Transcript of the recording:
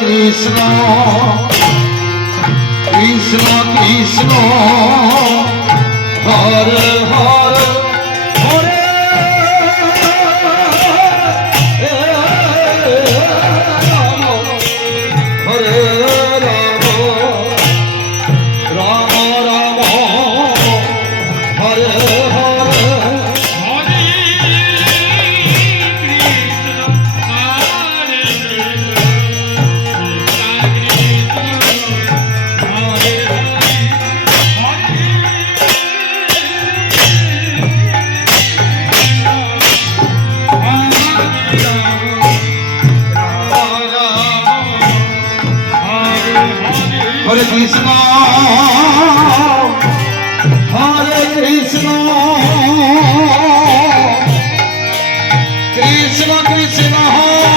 কৃষ্ণ কৃষ্ণ কৃষ্ণ হরে হরে হরে রাম Hare রাম রাম রাম হরে Hare Hare Krishna, Hare Krishna, Krishna Krishna,